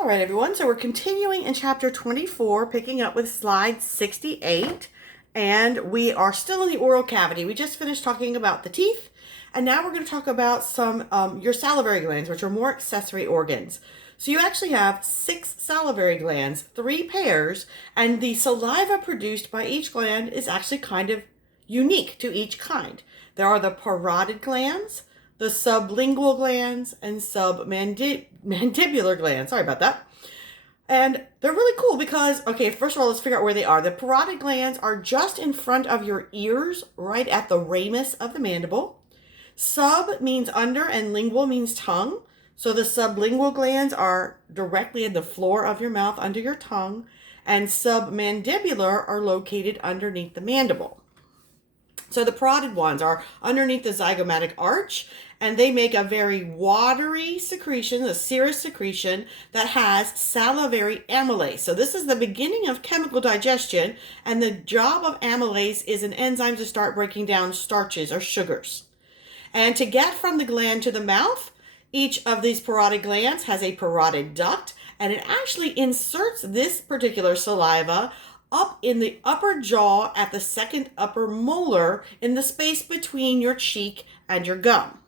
All right, everyone. So we're continuing in chapter 24, picking up with slide 68. And we are still in the oral cavity. We just finished talking about the teeth. And now we're going to talk about some your salivary glands, which are more accessory organs. So you actually have 6 salivary glands, 3 pairs, and the saliva produced by each gland is actually kind of unique to each kind. There are the parotid glands, the sublingual glands, and submandibular glands. Sorry about that. And they're really cool because, okay, first of all, let's figure out where they are. The parotid glands are just in front of your ears, right at the ramus of the mandible. Sub means under and lingual means tongue. So the sublingual glands are directly in the floor of your mouth under your tongue, and submandibular are located underneath the mandible. So the parotid ones are underneath the zygomatic arch, and they make a very watery secretion, a serous secretion that has salivary amylase. So this is the beginning of chemical digestion, and the job of amylase is an enzyme to start breaking down starches or sugars. And to get from the gland to the mouth, each of these parotid glands has a parotid duct, and it actually inserts this particular saliva up in the upper jaw at the second upper molar in the space between your cheek and your gum.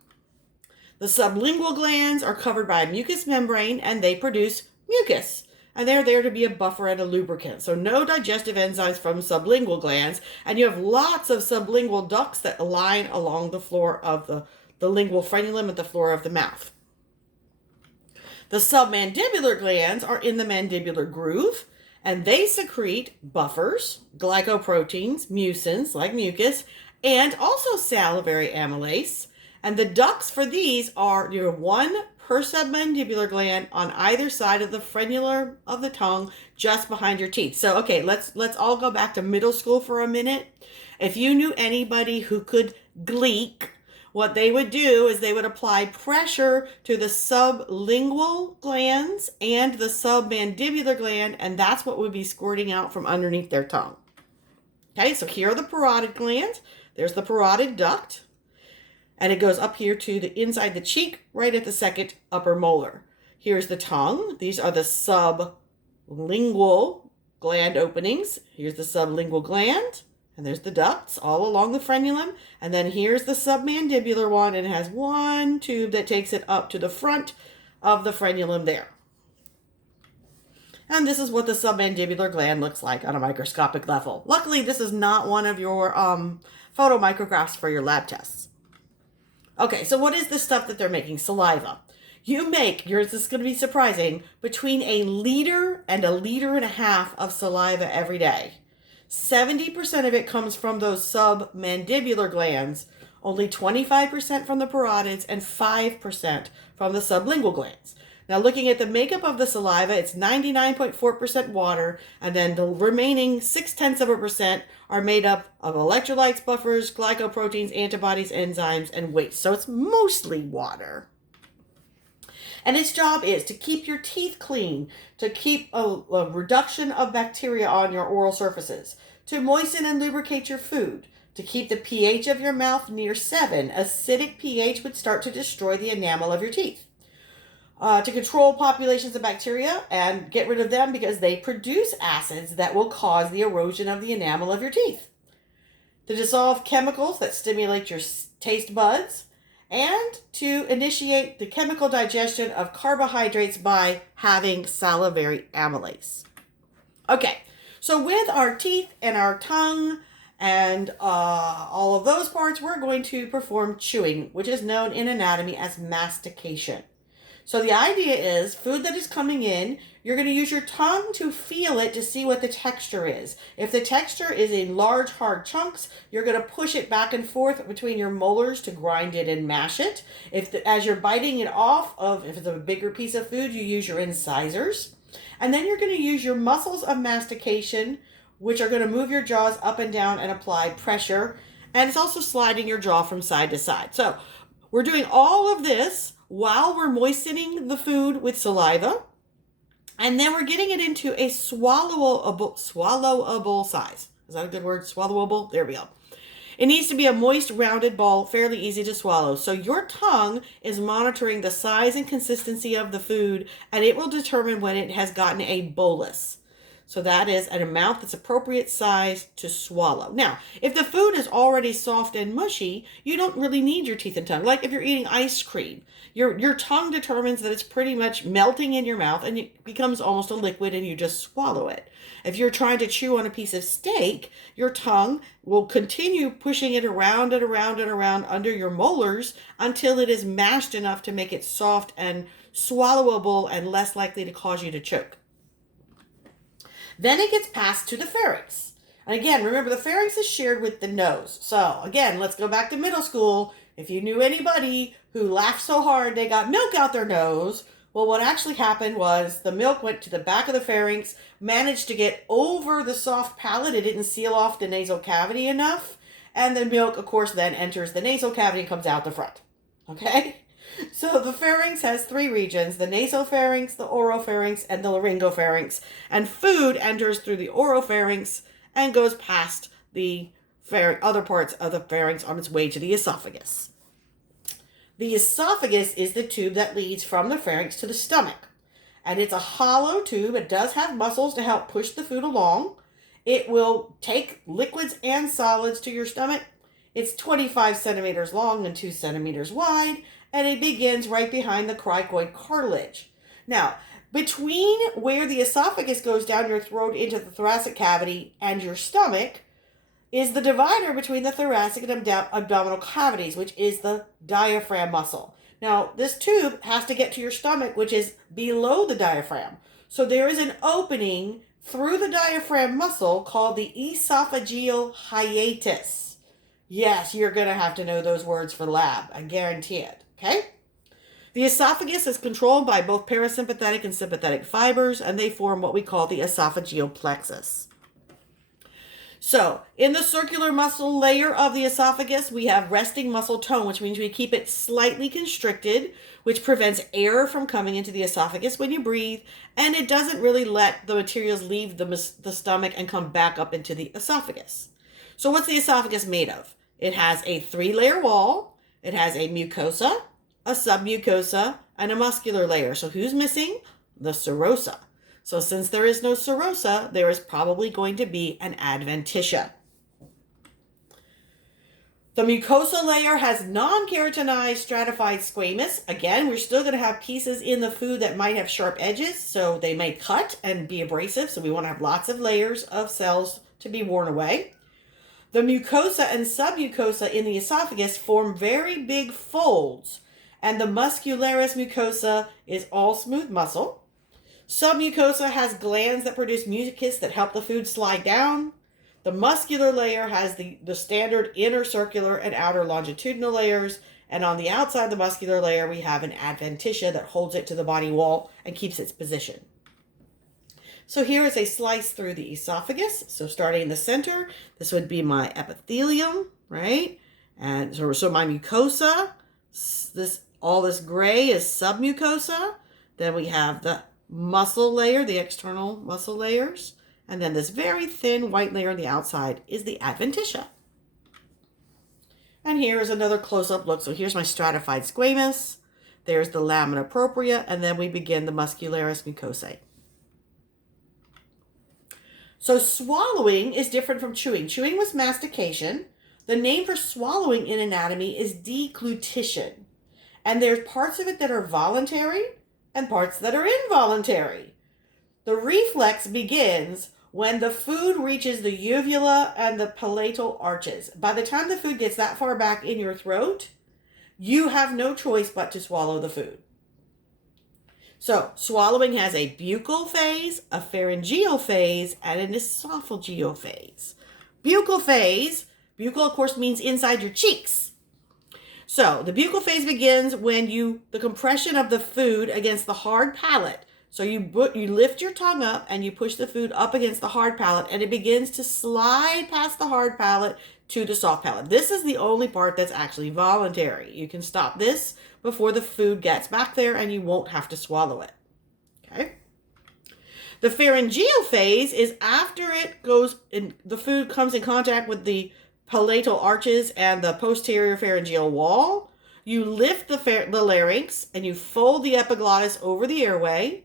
The sublingual glands are covered by a mucous membrane and they produce mucus. And they're there to be a buffer and a lubricant. So no digestive enzymes from sublingual glands. And you have lots of sublingual ducts that line along the floor of the lingual frenulum at the floor of the mouth. The submandibular glands are in the mandibular groove, and they secrete buffers, glycoproteins, mucins like mucus, and also salivary amylase. And the ducts for these are one per submandibular gland on either side of the frenulum of the tongue, just behind your teeth. So, okay, let's all go back to middle school for a minute. If you knew anybody who could gleek, what they would do is they would apply pressure to the sublingual glands and the submandibular gland, and that's what would be squirting out from underneath their tongue. Okay, so here are the parotid glands. There's the parotid duct, and it goes up here to the inside the cheek, right at the second upper molar. Here's the tongue. These are the sublingual gland openings. Here's the sublingual gland. And there's the ducts all along the frenulum. And then here's the submandibular one, and it has one tube that takes it up to the front of the frenulum there. And this is what the submandibular gland looks like on a microscopic level. Luckily, this is not one of your photomicrographs for your lab tests. Okay, so what is the stuff that they're making? Saliva. You make, this is going to be surprising, between 1 liter and 1.5 liters of saliva every day. 70% of it comes from those submandibular glands, only 25% from the parotids, and 5% from the sublingual glands. Now, looking at the makeup of the saliva, it's 99.4% water, and then the remaining 0.6% are made up of electrolytes, buffers, glycoproteins, antibodies, enzymes, and waste. So it's mostly water. And its job is to keep your teeth clean, to keep a reduction of bacteria on your oral surfaces, to moisten and lubricate your food, to keep the pH of your mouth near 7. Acidic pH would start to destroy the enamel of your teeth. To control populations of bacteria and get rid of them because they produce acids that will cause the erosion of the enamel of your teeth. To dissolve chemicals that stimulate your taste buds, and to initiate the chemical digestion of carbohydrates by having salivary amylase. Okay, so with our teeth and our tongue and all of those parts, we're going to perform chewing, which is known in anatomy as mastication. So the idea is food that is coming in, you're going to use your tongue to feel it to see what the texture is. If the texture is in large, hard chunks, you're going to push it back and forth between your molars to grind it and mash it. As you're biting it off if it's a bigger piece of food, you use your incisors. And then you're going to use your muscles of mastication, which are going to move your jaws up and down and apply pressure. And it's also sliding your jaw from side to side. So we're doing all of this while we're moistening the food with saliva, and then we're getting it into a swallowable size. Is that a good word? Swallowable? There we go. It needs to be a moist, rounded ball, fairly easy to swallow. So your tongue is monitoring the size and consistency of the food, and it will determine when it has gotten a bolus. So that is an amount that's appropriate size to swallow. Now, if the food is already soft and mushy, you don't really need your teeth and tongue. Like if you're eating ice cream, your tongue determines that it's pretty much melting in your mouth and it becomes almost a liquid and you just swallow it. If you're trying to chew on a piece of steak, your tongue will continue pushing it around and around and around under your molars until it is mashed enough to make it soft and swallowable and less likely to cause you to choke. Then it gets passed to the pharynx. And again, remember the pharynx is shared with the nose. So again, let's go back to middle school. If you knew anybody who laughed so hard they got milk out their nose, well, what actually happened was the milk went to the back of the pharynx, managed to get over the soft palate. It didn't seal off the nasal cavity enough. And the milk, of course, then enters the nasal cavity and comes out the front. Okay? So the pharynx has three regions: the nasopharynx, the oropharynx, and the laryngopharynx. And food enters through the oropharynx and goes past the other parts of the pharynx on its way to the esophagus. The esophagus is the tube that leads from the pharynx to the stomach. And it's a hollow tube. It does have muscles to help push the food along. It will take liquids and solids to your stomach. It's 25 centimeters long and 2 centimeters wide. And it begins right behind the cricoid cartilage. Now, between where the esophagus goes down your throat into the thoracic cavity and your stomach is the divider between the thoracic and abdominal cavities, which is the diaphragm muscle. Now, this tube has to get to your stomach, which is below the diaphragm. So there is an opening through the diaphragm muscle called the esophageal hiatus. Yes, you're going to have to know those words for lab. I guarantee it. Okay? The esophagus is controlled by both parasympathetic and sympathetic fibers, and they form what we call the esophageal plexus. So, in the circular muscle layer of the esophagus, we have resting muscle tone, which means we keep it slightly constricted, which prevents air from coming into the esophagus when you breathe, and it doesn't really let the materials leave the stomach and come back up into the esophagus. So what's the esophagus made of? It has a 3-layer wall, it has a mucosa, a submucosa, and a muscular layer. So who's missing? The serosa. So since there is no serosa, there is probably going to be an adventitia. The mucosa layer has non-keratinized stratified squamous. Again, we're still going to have pieces in the food that might have sharp edges, so they may cut and be abrasive. So we want to have lots of layers of cells to be worn away. The mucosa and submucosa in the esophagus form very big folds, and the muscularis mucosa is all smooth muscle. Submucosa has glands that produce mucus that help the food slide down. The muscular layer has the standard inner circular and outer longitudinal layers, and on the outside of the muscular layer we have an adventitia that holds it to the body wall and keeps its position. So here is a slice through the esophagus. So starting in the center, this would be my epithelium, right? And so my mucosa, all this gray is submucosa. Then we have the muscle layer, the external muscle layers. And then this very thin white layer on the outside is the adventitia. And here is another close-up look. So here's my stratified squamous. There's the lamina propria. And then we begin the muscularis mucosae. So swallowing is different from chewing. Chewing was mastication. The name for swallowing in anatomy is deglutition. And there's parts of it that are voluntary and parts that are involuntary. The reflex begins when the food reaches the uvula and the palatal arches. By the time the food gets that far back in your throat, you have no choice but to swallow the food. So swallowing has a buccal phase, a pharyngeal phase, and an esophageal phase. Buccal phase, buccal of course means inside your cheeks. So the buccal phase begins when the compression of the food against the hard palate. So you lift your tongue up and you push the food up against the hard palate, and it begins to slide past the hard palate to the soft palate. This is the only part that's actually voluntary. You can stop this before the food gets back there and you won't have to swallow it. Okay? The pharyngeal phase is after the food comes in contact with the palatal arches and the posterior pharyngeal wall. You lift the larynx and you fold the epiglottis over the airway.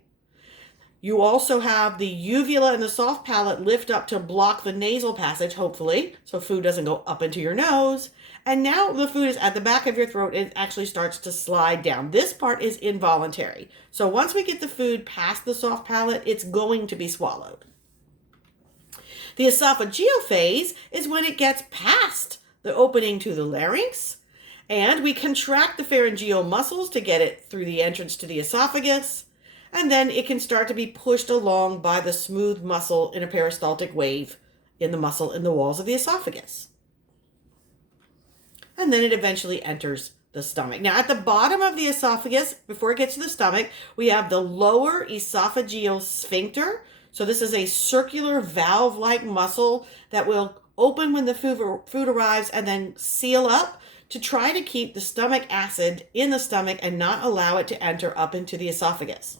You also have the uvula and the soft palate lift up to block the nasal passage, hopefully, so food doesn't go up into your nose. And now the food is at the back of your throat. It actually starts to slide down. This part is involuntary. So once we get the food past the soft palate, it's going to be swallowed. The esophageal phase is when it gets past the opening to the larynx, and we contract the pharyngeal muscles to get it through the entrance to the esophagus, and then it can start to be pushed along by the smooth muscle in a peristaltic wave in the muscle in the walls of the esophagus. And then it eventually enters the stomach. Now, at the bottom of the esophagus, before it gets to the stomach, we have the lower esophageal sphincter. So this is a circular valve-like muscle that will open when the food arrives and then seal up to try to keep the stomach acid in the stomach and not allow it to enter up into the esophagus.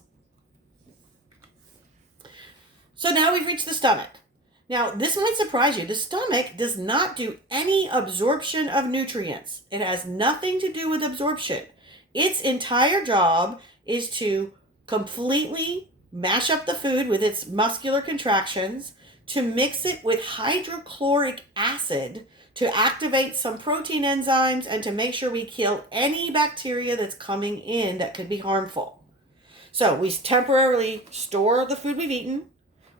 So now we've reached the stomach. Now, this might surprise you. The stomach does not do any absorption of nutrients. It has nothing to do with absorption. Its entire job is to completely mash up the food with its muscular contractions, to mix it with hydrochloric acid, to activate some protein enzymes, and to make sure we kill any bacteria that's coming in that could be harmful. So we temporarily store the food we've eaten.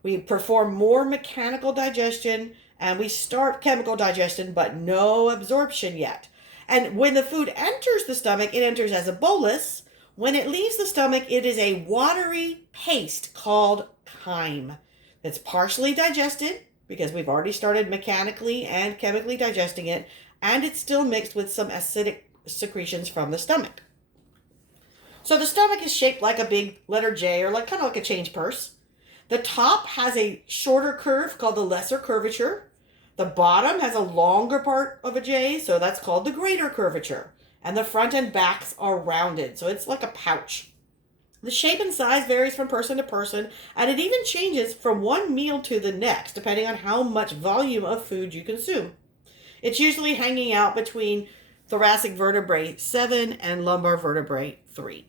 We perform more mechanical digestion, and we start chemical digestion, but no absorption yet. And when the food enters the stomach, it enters as a bolus. When it leaves the stomach, it is a watery paste called chyme. It's partially digested because we've already started mechanically and chemically digesting it, and it's still mixed with some acidic secretions from the stomach. So the stomach is shaped like a big letter J, or kind of like a change purse. The top has a shorter curve called the lesser curvature. The bottom has a longer part of a J, so that's called the greater curvature. And the front and backs are rounded, so it's like a pouch. The shape and size varies from person to person, and it even changes from one meal to the next, depending on how much volume of food you consume. It's usually hanging out between thoracic vertebrae 7 and lumbar vertebrae 3.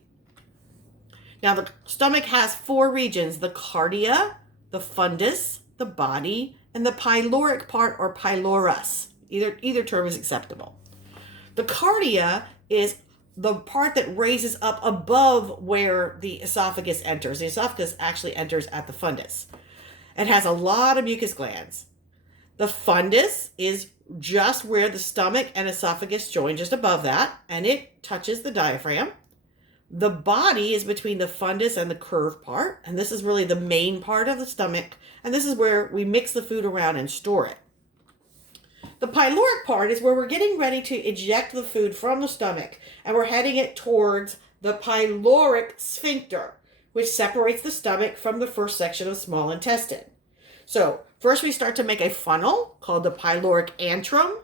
Now, the stomach has 4 regions: the cardia, the fundus, the body, and the pyloric part, or pylorus. Either term is acceptable. The cardia is the part that raises up above where the esophagus enters. The esophagus actually enters at the fundus. It has a lot of mucus glands. The fundus is just where the stomach and esophagus join, just above that, and it touches the diaphragm. The body is between the fundus and the curved part, and this is really the main part of the stomach, and this is where we mix the food around and store it. The pyloric part is where we're getting ready to eject the food from the stomach, and we're heading it towards the pyloric sphincter, which separates the stomach from the first section of small intestine. So first we start to make a funnel called the pyloric antrum,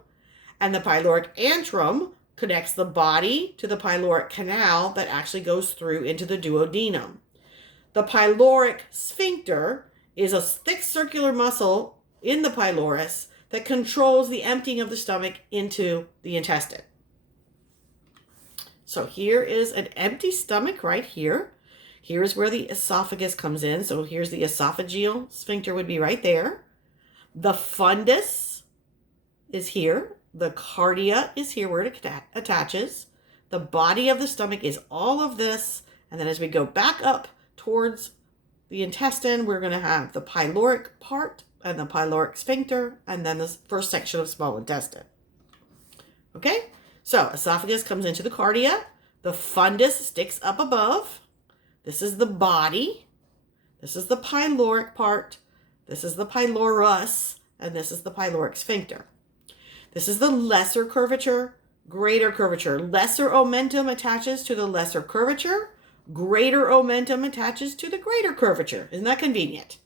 and the pyloric antrum connects the body to the pyloric canal that actually goes through into the duodenum. The pyloric sphincter is a thick circular muscle in the pylorus that controls the emptying of the stomach into the intestine. So here is an empty stomach right here. Here's where the esophagus comes in. So here's the esophageal sphincter would be right there. The fundus is here. The cardia is here where it attaches. The body of the stomach is all of this. And then as we go back up towards the intestine, we're going to have the pyloric part and the pyloric sphincter, and then the first section of small intestine. Okay, so esophagus comes into the cardia. The fundus sticks up above. This is the body. This is the pyloric part. This is the pylorus, and this is the pyloric sphincter. This is the lesser curvature, greater curvature. Lesser omentum attaches to the lesser curvature. Greater omentum attaches to the greater curvature. Isn't that convenient?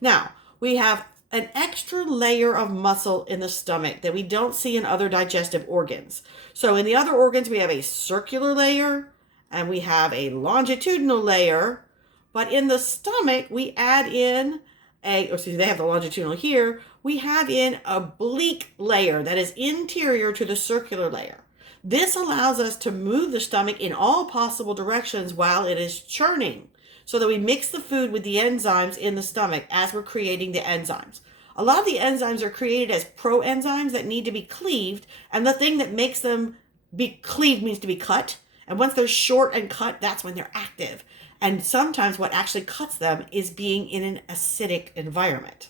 Now, we have an extra layer of muscle in the stomach that we don't see in other digestive organs. So in the other organs, we have a circular layer and we have a longitudinal layer. But in the stomach, we add in they have the longitudinal here, we have an oblique layer that is interior to the circular layer. This allows us to move the stomach in all possible directions while it is churning, so that we mix the food with the enzymes in the stomach as we're creating the enzymes. A lot of the enzymes are created as proenzymes that need to be cleaved, and the thing that makes them be cleaved means to be cut. And once they're short and cut, that's when they're active. And sometimes what actually cuts them is being in an acidic environment.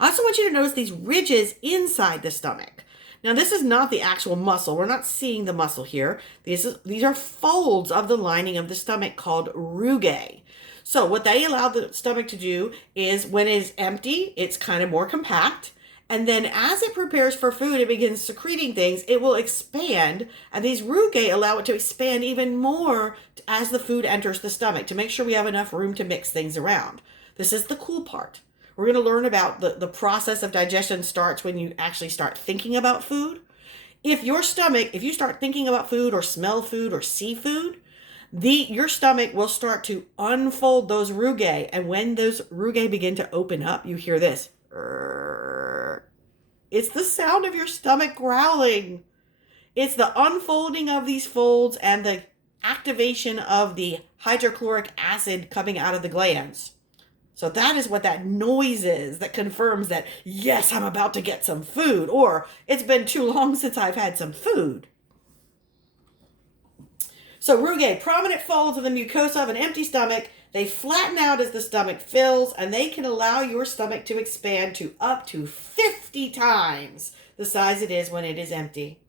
I also want you to notice these ridges inside the stomach. Now, this is not the actual muscle. We're not seeing the muscle here. These are folds of the lining of the stomach called rugae. So what they allow the stomach to do is when it is empty, it's kind of more compact. And then as it prepares for food, it begins secreting things. It will expand. And these rugae allow it to expand even more as the food enters the stomach to make sure we have enough room to mix things around. This is the cool part. We're going to learn about the process of digestion starts when you actually start thinking about food. If you start thinking about food or smell food or see food, your stomach will start to unfold those rugae. And when those rugae begin to open up, you hear this. It's the sound of your stomach growling. It's the unfolding of these folds and the activation of the hydrochloric acid coming out of the glands. So that is what that noise is that confirms that, yes, I'm about to get some food, or it's been too long since I've had some food. So rugae, prominent folds of the mucosa of an empty stomach. They flatten out as the stomach fills, and they can allow your stomach to expand to up to 50 times the size it is when it is empty.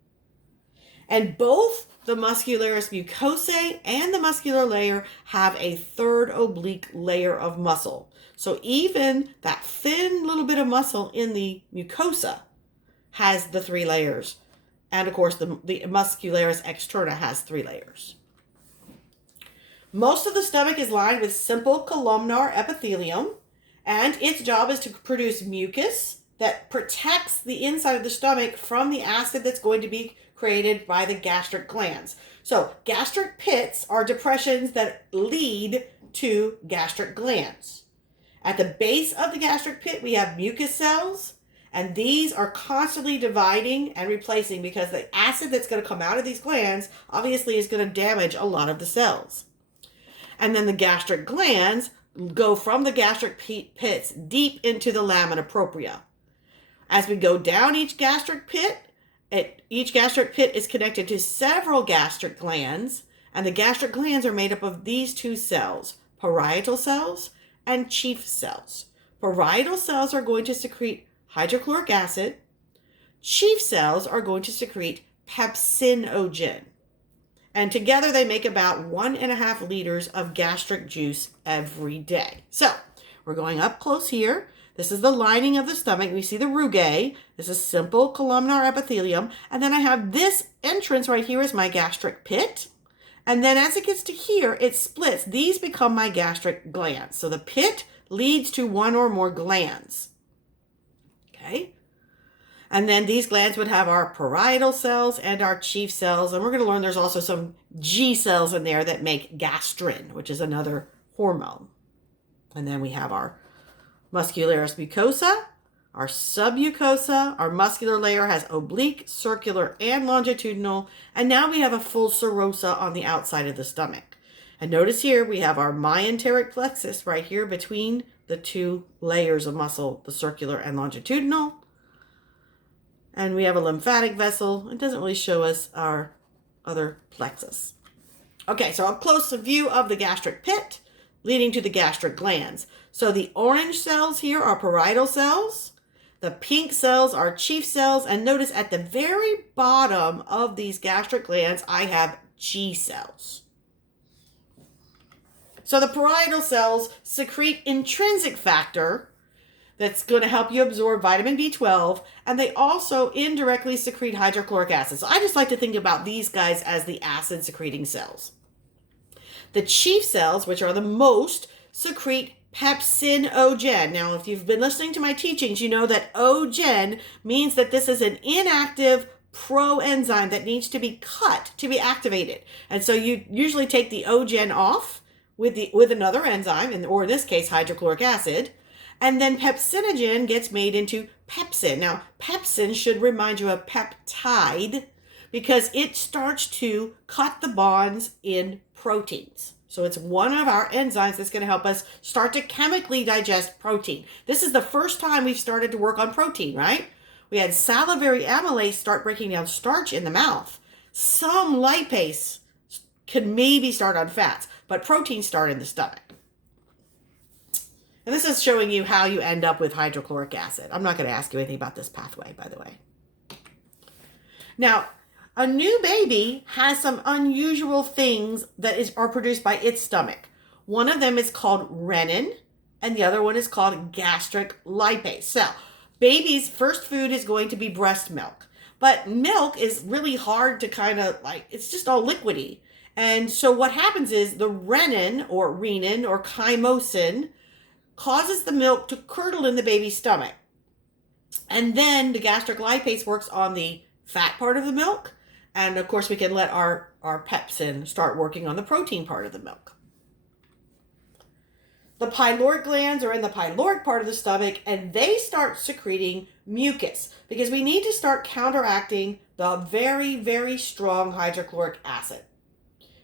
And both the muscularis mucosae and the muscular layer have a third oblique layer of muscle. So even that thin little bit of muscle in the mucosa has the 3 layers. And of course, the muscularis externa has 3 layers. Most of the stomach is lined with simple columnar epithelium, and its job is to produce mucus that protects the inside of the stomach from the acid that's going to be created by the gastric glands. So gastric pits are depressions that lead to gastric glands. At the base of the gastric pit, we have mucus cells, and these are constantly dividing and replacing because the acid that's going to come out of these glands obviously is going to damage a lot of the cells. And then the gastric glands go from the gastric pits deep into the lamina propria. As we go down each gastric pit is connected to several gastric glands, and the gastric glands are made up of these 2 cells, parietal cells and chief cells. Parietal cells are going to secrete hydrochloric acid. Chief cells are going to secrete pepsinogen. And together they make about 1.5 liters of gastric juice every day. So we're going up close here. This is the lining of the stomach. We see the rugae. This is simple columnar epithelium. And then I have this entrance right here is my gastric pit. And then as it gets to here, it splits. These become my gastric glands. So the pit leads to 1 or more glands. Okay. And then these glands would have our parietal cells and our chief cells. And we're going to learn there's also some G cells in there that make gastrin, which is another hormone. And then we have our muscularis mucosa, our submucosa. Our muscular layer has oblique, circular, and longitudinal. And now we have a full serosa on the outside of the stomach. And notice here we have our myenteric plexus right here between the 2 layers of muscle, the circular and longitudinal. And we have a lymphatic vessel. It doesn't really show us our other plexus. Okay, so a close view of the gastric pit leading to the gastric glands. So the orange cells here are parietal cells. The pink cells are chief cells. And notice at the very bottom of these gastric glands, I have G cells. So the parietal cells secrete intrinsic factor that's going to help you absorb vitamin B12, and they also indirectly secrete hydrochloric acid. So I just like to think about these guys as the acid-secreting cells. The chief cells, which are the most, secrete pepsinogen. Now, if you've been listening to my teachings, you know that ogen means that this is an inactive proenzyme that needs to be cut to be activated. And so you usually take the ogen off with another enzyme, or in this case, hydrochloric acid. And then pepsinogen gets made into pepsin. Now, pepsin should remind you of peptide because it starts to cut the bonds in proteins. So it's one of our enzymes that's going to help us start to chemically digest protein. This is the first time we've started to work on protein, right? We had salivary amylase start breaking down starch in the mouth. Some lipase can maybe start on fats, but proteins start in the stomach. And this is showing you how you end up with hydrochloric acid. I'm not going to ask you anything about this pathway, by the way. Now, a new baby has some unusual things that are produced by its stomach. One of them is called renin, and the other one is called gastric lipase. So, baby's first food is going to be breast milk. But milk is really hard to it's just all liquidy. And so what happens is the renin or chymosin causes the milk to curdle in the baby's stomach. And then the gastric lipase works on the fat part of the milk. And of course, we can let our pepsin start working on the protein part of the milk. The pyloric glands are in the pyloric part of the stomach, and they start secreting mucus because we need to start counteracting the very, very strong hydrochloric acid.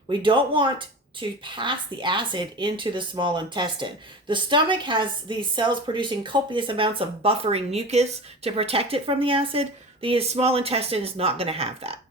We don't want to pass the acid into the small intestine. The stomach has these cells producing copious amounts of buffering mucus to protect it from the acid. The small intestine is not going to have that.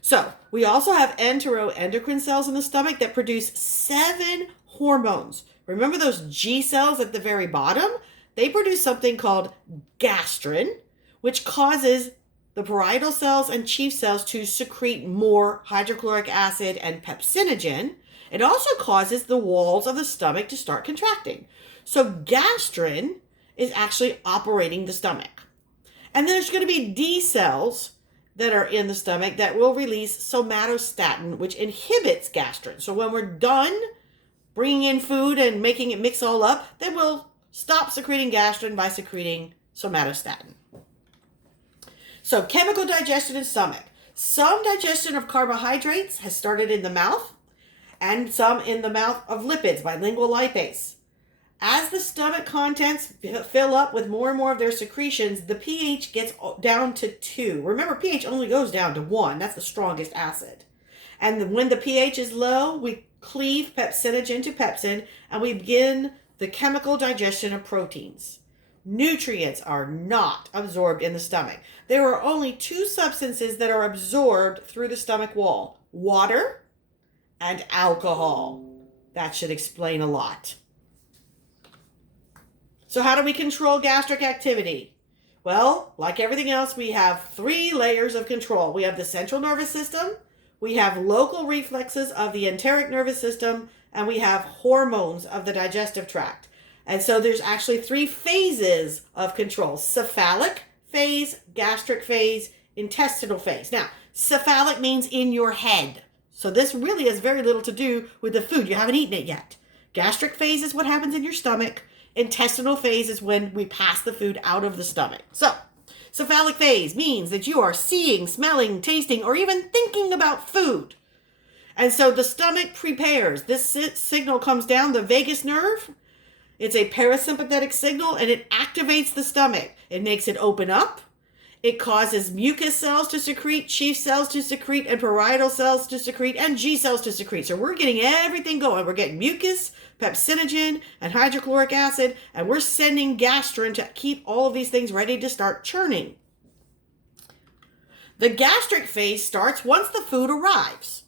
So we also have enteroendocrine cells in the stomach that produce 7 hormones. Remember those G cells at the very bottom? They produce something called gastrin, which causes the parietal cells and chief cells to secrete more hydrochloric acid and pepsinogen. It also causes the walls of the stomach to start contracting. So gastrin is actually operating the stomach. And then there's going to be D cells that are in the stomach that will release somatostatin, which inhibits gastrin. So when we're done bringing in food and making it mix all up, then we'll stop secreting gastrin by secreting somatostatin. So chemical digestion in stomach. Some digestion of carbohydrates has started in the mouth and some in the mouth of lipids by lingual lipase. As the stomach contents fill up with more and more of their secretions, the pH gets down to 2. Remember, pH only goes down to 1. That's the strongest acid. And when the pH is low, we cleave pepsinogen to pepsin, and we begin the chemical digestion of proteins. Nutrients are not absorbed in the stomach. There are only 2 substances that are absorbed through the stomach wall: water and alcohol. That should explain a lot. So how do we control gastric activity? Well, like everything else, we have 3 layers of control. We have the central nervous system, we have local reflexes of the enteric nervous system, and we have hormones of the digestive tract. And so there's actually 3 phases of control: cephalic phase, gastric phase, intestinal phase. Now, cephalic means in your head. So this really has very little to do with the food. You haven't eaten it yet. Gastric phase is what happens in your stomach. Intestinal phase is when we pass the food out of the stomach. So, cephalic phase means that you are seeing, smelling, tasting, or even thinking about food. And so the stomach prepares. This signal comes down the vagus nerve. It's a parasympathetic signal, and it activates the stomach. It makes it open up. It causes mucus cells to secrete, chief cells to secrete, and parietal cells to secrete, and G cells to secrete. So we're getting everything going. We're getting mucus, pepsinogen, and hydrochloric acid, and we're sending gastrin to keep all of these things ready to start churning. The gastric phase starts once the food arrives.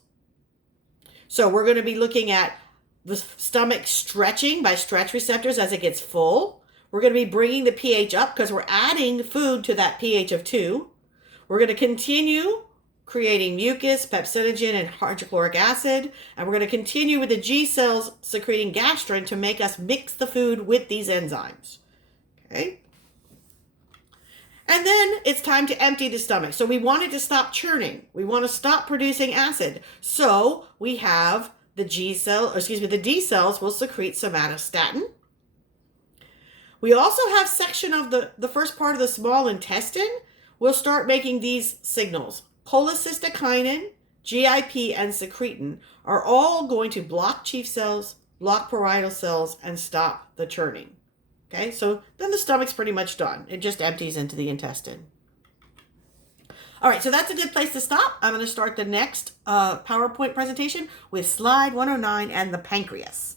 So we're going to be looking at the stomach stretching by stretch receptors as it gets full. We're going to be bringing the pH up because we're adding food to that pH of 2. We're going to continue creating mucus, pepsinogen, and hydrochloric acid. And we're going to continue with the G cells secreting gastrin to make us mix the food with these enzymes. Okay? And then it's time to empty the stomach. So we want it to stop churning. We want to stop producing acid. So we have the D cells will secrete somatostatin. We also have section of the first part of the small intestine will start making these signals. Cholecystokinin, GIP, and secretin are all going to block chief cells, block parietal cells, and stop the churning. Okay, so then the stomach's pretty much done. It just empties into the intestine. All right, so that's a good place to stop. I'm going to start the next PowerPoint presentation with slide 109 and the pancreas.